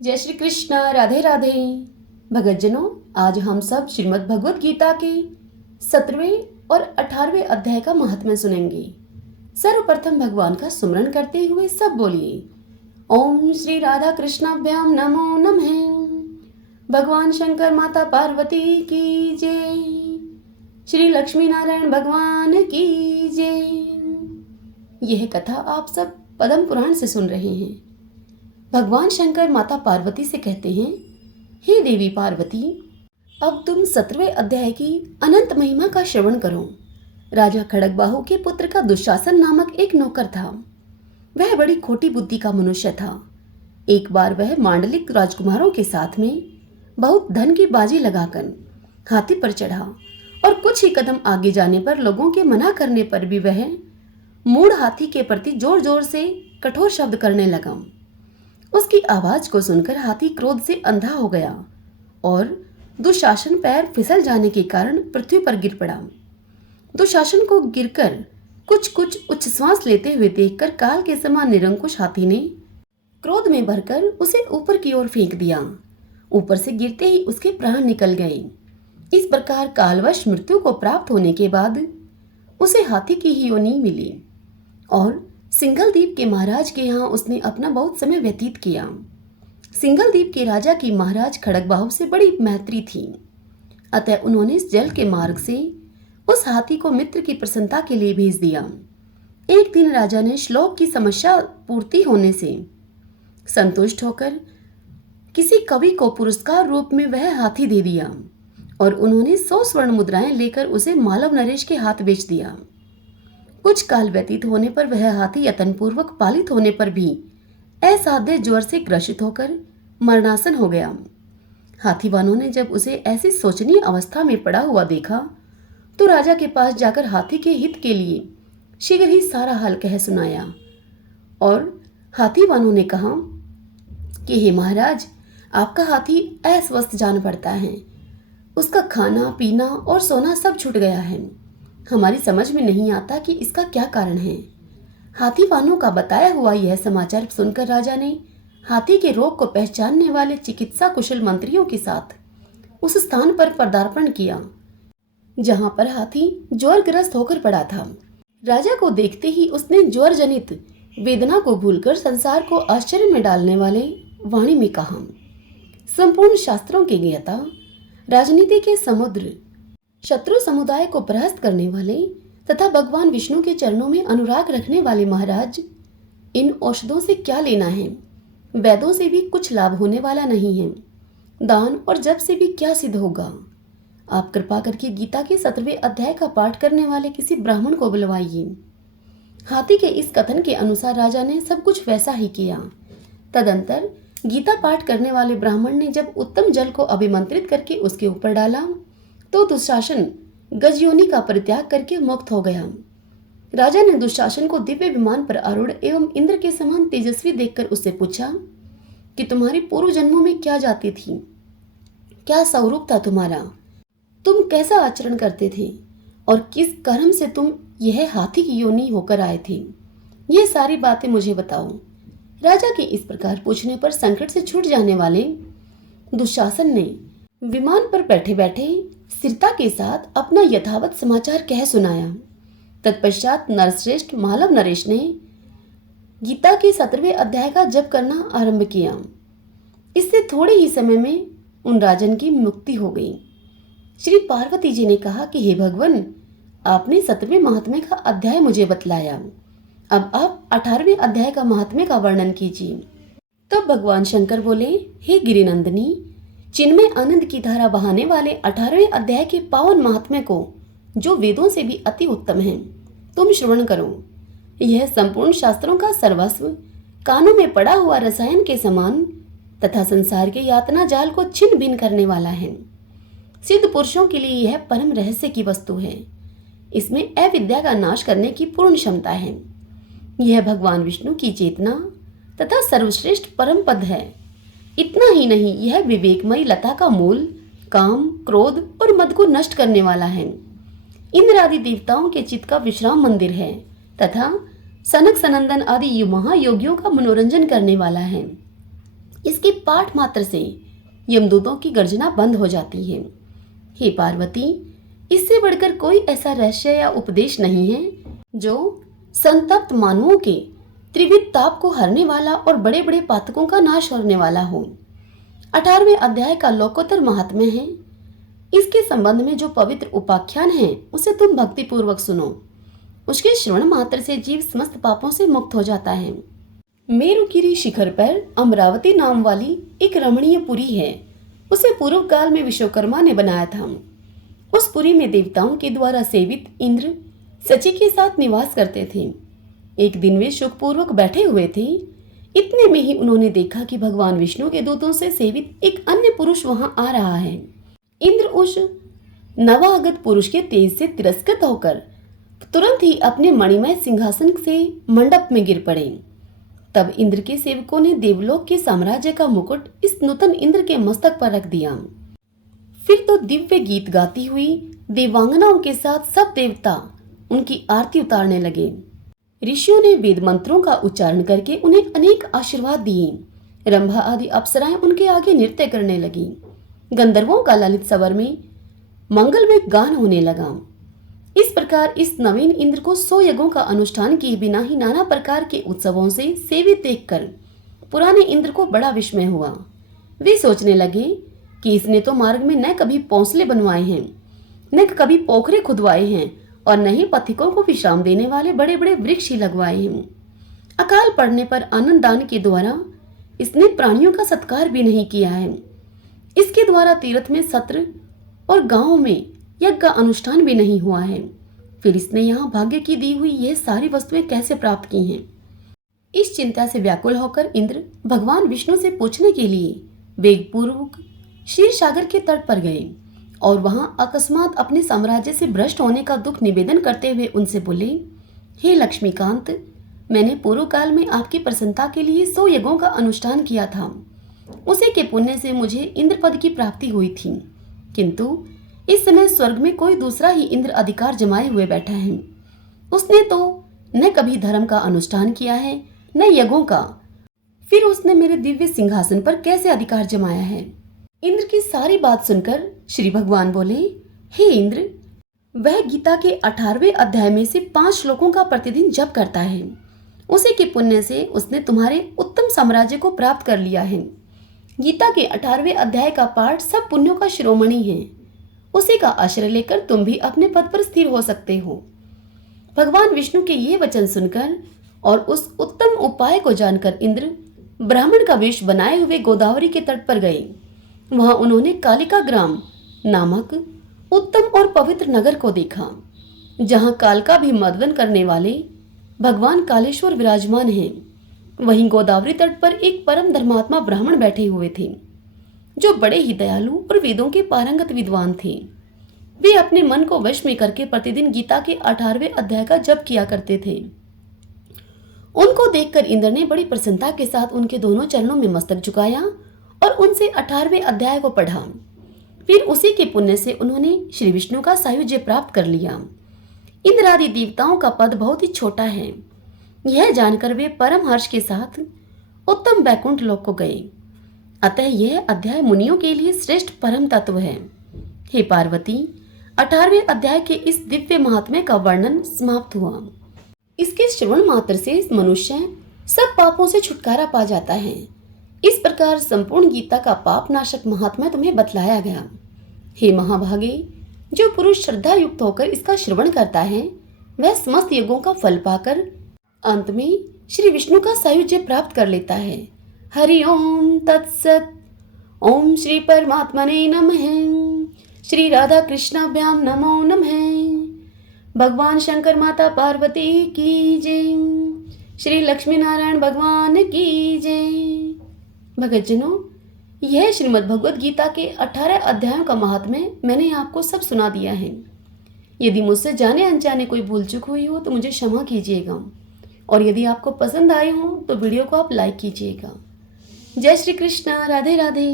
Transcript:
जय श्री कृष्ण। राधे राधे। भगतजनों, आज हम सब श्रीमद् भगवत गीता के 17वें और 18वें अध्याय का महात्म्य सुनेंगे। सर्वप्रथम भगवान का सुमरण करते हुए सब बोलिए, ओम श्री राधा कृष्णाभ्याम नमो नमः। भगवान शंकर माता पार्वती की जय। श्री लक्ष्मी नारायण भगवान की जय। यह कथा आप सब पद्म पुराण से सुन रहे हैं। भगवान शंकर माता पार्वती से कहते हैं, हे देवी पार्वती, अब तुम 17वें अध्याय की अनंत महिमा का श्रवण करो। राजा खड़गबाहु के पुत्र का दुशासन नामक एक नौकर था। वह बड़ी खोटी बुद्धि का मनुष्य था। एक बार वह मांडलिक राजकुमारों के साथ में बहुत धन की बाजी लगाकर हाथी पर चढ़ा और कुछ ही कदम आगे जाने पर लोगों के मना करने पर भी वह मूढ़ हाथी के प्रति जोर जोर से कठोर शब्द करने लगा। उसकी आवाज को सुनकर हाथी क्रोध से अंधा हो गया और दुशासन पैर फिसल जाने के कारण पृथ्वी पर गिर पड़ा। दुशासन को गिरकर कुछ कुछ उच्च श्वास लेते हुए देखकर काल के समान निरंकुश हाथी ने क्रोध में भरकर उसे ऊपर की ओर फेंक दिया। ऊपर से गिरते ही उसके प्राण निकल गए। इस प्रकार कालवश मृत्यु को प्राप्त होने के बाद उसे हाथी की ही योनि मिली और सिंघल द्वीप के महाराज के यहाँ उसने अपना बहुत समय व्यतीत किया। सिंघल द्वीप के राजा की महाराज खड़गबाहु से बड़ी मैत्री थी, अतः उन्होंने इस जल के मार्ग से उस हाथी को मित्र की प्रसन्नता के लिए भेज दिया। एक दिन राजा ने श्लोक की समस्या पूर्ति होने से संतुष्ट होकर किसी कवि को पुरस्कार रूप में वह हाथी दे दिया और उन्होंने 100 स्वर्ण मुद्राएं लेकर उसे मालव नरेश के हाथ बेच दिया। कुछ काल व्यतीत होने पर वह हाथी यत्नपूर्वक पालित होने पर भी असाध्य ज्वर से ग्रसित होकर मरणासन हो गया। हाथीवानों ने जब उसे ऐसी शोचनीय अवस्था में पड़ा हुआ देखा तो राजा के पास जाकर हाथी के हित के लिए शीघ्र ही सारा हाल कह सुनाया। और हाथीवानों ने कहा कि हे महाराज, आपका हाथी अस्वस्थ जान पड़ता है। उसका खाना पीना और सोना सब छूट गया है। हमारी समझ में नहीं आता कि इसका क्या कारण है। हाथीवानों का बताया हुआ यह समाचार सुनकर राजा ने हाथी के रोग को पहचानने वाले चिकित्सा कुशल मंत्रियों के साथ उस स्थान पर पदार्पण किया जहां पर हाथी ज्वरग्रस्त होकर पड़ा था। राजा को देखते ही उसने ज्वर जनित वेदना को भूलकर संसार को आश्चर्य में डालने वाले वाणी में कहा, संपूर्ण शास्त्रों के ज्ञाता, राजनीति के समुद्र, शत्रु समुदाय को परास्त करने वाले तथा भगवान विष्णु के चरणों में अनुराग रखने वाले महाराज, इन औषधों से क्या लेना है? वेदों से भी कुछ लाभ होने वाला नहीं है। दान और जप से भी क्या सिद्ध होगा? आप कृपा करके गीता के 17वें अध्याय का पाठ करने वाले किसी ब्राह्मण को बुलवाइए। हाथी के इस कथन के अनुसार राजा ने सब कुछ वैसा ही किया। तदंतर गीता पाठ करने वाले ब्राह्मण ने जब उत्तम जल को अभिमंत्रित करके उसके ऊपर डाला तो दुशासन गजयोनि का परित्याग करके मुक्त हो गया। राजा ने दुशासन को दिव्य विमान पर आरूढ़ एवं इंद्र के समान तेजस्वी देखकर उससे पूछा कि तुम्हारी पूर्व जन्मों में क्या जाति थी, क्या स्वरूप था तुम्हारा, तुम कैसा आचरण करते थे और किस कर्म से तुम यह हाथी की योनि होकर आए थे, ये सारी बातें मुझे बताओ। राजा के इस प्रकार पूछने पर संकट से छूट जाने वाले दुशासन ने विमान पर बैठे बैठे स्थिरता के साथ अपना यथावत समाचार कह सुनाया। तत्पश्चात नरश्रेष्ठ मालव नरेश ने गीता के 17वें अध्याय का जप करना आरंभ किया। इससे थोड़े ही समय में उन राजन की मुक्ति हो गई। श्री पार्वती जी ने कहा कि हे भगवान, आपने 17वें महात्म्य का अध्याय मुझे बतलाया, अब आप 18वें अध्याय का महात्म्य का वर्णन कीजिए। तब भगवान शंकर बोले, हे गिरिनंदिनी, चिन्मय आनंद की धारा बहाने वाले 18वें अध्याय के पावन महात्म्य को, जो वेदों से भी अति उत्तम है, तुम श्रवण करो। यह संपूर्ण शास्त्रों का सर्वस्व, कानों में पड़ा हुआ रसायन के समान तथा संसार के यातना जाल को छिन्न भिन्न करने वाला है। सिद्ध पुरुषों के लिए यह परम रहस्य की वस्तु है। इसमें अविद्या का नाश करने की पूर्ण क्षमता है। यह भगवान विष्णु की चेतना तथा सर्वश्रेष्ठ परम पद है। इतना ही नहीं, यह विवेकमयी लता का मूल, काम, क्रोध और मद को नष्ट करने वाला है। इंद्र आदि देवताओं के चित्त का विश्राम मंदिर है तथा सनक सनंदन आदि महायोगियों का मनोरंजन करने वाला है। इसके पाठ मात्र से यमदूतों की गर्जना बंद हो जाती है। हे पार्वती, इससे बढ़कर कोई ऐसा रहस्य या उपदेश नहीं है जो संतप्त मानवों के त्रिविध ताप को हरने वाला और बड़े बड़े पातकों का नाश करने वाला हो। 18वें अध्याय का लोकोत्तर महात्म्य है। इसके संबंध में जो पवित्र उपाख्यान है उसे तुम भक्ति पूर्वक सुनो। उसके श्रवण मात्र से जीव समस्त पापों से मुक्त हो जाता है। मेरुगिरी शिखर पर अमरावती नाम वाली एक रमणीय पुरी है। उसे पूर्व काल में विश्वकर्मा ने बनाया था। उस पुरी में देवताओं के द्वारा सेवित इंद्र सची के साथ निवास करते थे। एक दिन वे सुखपूर्वक बैठे हुए थे। इतने में ही उन्होंने देखा कि भगवान विष्णु के दूतों से सेवित एक अन्य पुरुष वहां आ रहा है। इंद्र उस नवागत पुरुष के तेज से तिरस्कृत होकर तुरंत ही अपने मणिमय सिंहासन से मंडप में गिर पड़े। तब इंद्र के सेवकों ने देवलोक के साम्राज्य का मुकुट इस नूतन इंद्र के मस्तक पर रख दिया। फिर तो दिव्य गीत गाती हुई देवांगनाओं के साथ सब देवता उनकी आरती उतारने लगे। ऋषियों ने वेद मंत्रों का उच्चारण करके उन्हें अनेक आशीर्वाद दिए। रंभा आदि अप्सराएं उनके आगे नृत्य करने लगी। गंधर्वों का ललित स्वर में मंगलमय गान होने लगा। इस प्रकार इस नवीन इंद्र को 100 यज्ञों का अनुष्ठान किए बिना ही नाना प्रकार के उत्सवों से सेवित देखकर पुराने इंद्र को बड़ा विस्मय हुआ। वे सोचने लगे कि इसने तो मार्ग में न कभी पौंसले बनवाए हैं, न कभी पोखरे खुदवाए हैं और न ही पथिकों को विश्राम देने वाले बड़े बड़े वृक्ष ही लगवाए हैं। अकाल पड़ने पर आनंद दान के द्वारा इसने प्राणियों का सत्कार भी नहीं किया है। इसके द्वारा तीर्थ में सत्र और गांव में यज्ञ का अनुष्ठान भी नहीं हुआ है। फिर इसने यहाँ भाग्य की दी हुई ये सारी वस्तुएं कैसे प्राप्त की हैं? इस चिंता से व्याकुल होकर इंद्र भगवान विष्णु से पूछने के लिए वेगपूर्वक क्षीर सागर के तट पर गए और वहां अकस्मात अपने साम्राज्य से भ्रष्ट होने का दुख निवेदन करते हुए उनसे बोले, हे लक्ष्मीकांत, मैंने पूर्व काल में आपकी प्रसन्नता के लिए 100 यज्ञों का अनुष्ठान किया था। उसी के पुण्य से मुझे इंद्र पद की प्राप्ति हुई थी, किंतु इस समय स्वर्ग में कोई दूसरा ही इंद्र अधिकार जमाए हुए बैठा है। उसने तो न कभी धर्म का अनुष्ठान किया है न यज्ञों का, फिर उसने मेरे दिव्य सिंहासन पर कैसे अधिकार जमाया है? इंद्र की सारी बात सुनकर श्री भगवान बोले, हे इंद्र, वह गीता के 18वें अध्याय में से 5 श्लोकों का प्रतिदिन जप करता है। उसी के पुण्य से उसने तुम्हारे उत्तम साम्राज्य को प्राप्त कर लिया है। गीता के 18वें अध्याय का पाठ सब पुण्यों का शिरोमणि है। उसी का आश्रय लेकर तुम भी अपने पद पर स्थिर हो सकते हो। भगवान विष्णु के ये वचन सुनकर और उस उत्तम उपाय को जानकर इंद्र ब्राह्मण का वेश बनाए हुए गोदावरी के तट पर गए। वहां उन्होंने कालिका ग्राम नामक उत्तम और पवित्र नगर को देखा, जहां काल का भी मर्दन करने वाले भगवान कालेश्वर विराजमान हैं। वहीं गोदावरी तट पर एक परम धर्मात्मा ब्राह्मण बैठे हुए थे, जो बड़े ही दयालु और वेदों के पारंगत विद्वान थे। वे अपने मन को वश में करके प्रतिदिन गीता के 18वें अध्याय का जप किया करते थे। उनको देखकर इंद्र ने बड़ी प्रसन्नता के साथ उनके दोनों चरणों में मस्तक झुकाया और उनसे 18वें अध्याय को पढ़ा। फिर उसी के पुण्य से उन्होंने श्री विष्णु का सायुज्य प्राप्त कर लिया। इंद्र आदि देवताओं का पद बहुत ही छोटा है। यह जानकर वे परम हर्ष के साथ उत्तम वैकुंठ लोक को गए। अतः यह अध्याय मुनियों के लिए श्रेष्ठ परम तत्व है। हे पार्वती, 18वें अध्याय के इस दिव्य महात्म्य का वर्णन समाप्त हुआ। इसके श्रवण मात्र से मनुष्य सब पापों से छुटकारा पा जाता है। इस प्रकार संपूर्ण गीता का पाप नाशक महात्म्य तुम्हें बतलाया गया। हे महाभागे, जो पुरुष श्रद्धा युक्त होकर इसका श्रवण करता है वह समस्त यज्ञों का फल पाकर अंत में श्री विष्णु का सायुज्य प्राप्त कर लेता है। हरि ओम तत्सत। ओम श्री परमात्मने नमः। श्री राधा कृष्णाभ्याम नमो नमः। भगवान शंकर माता पार्वती की जय। श्री लक्ष्मी नारायण भगवान की जय। भगतजनों, यह श्रीमद् भगवद गीता के 18 अध्यायों का महात्म्य मैंने आपको सब सुना दिया है। यदि मुझसे जाने अनजाने कोई भूल चूक हुई हो तो मुझे क्षमा कीजिएगा, और यदि आपको पसंद आए हो तो वीडियो को आप लाइक कीजिएगा। जय श्री कृष्णा। राधे राधे।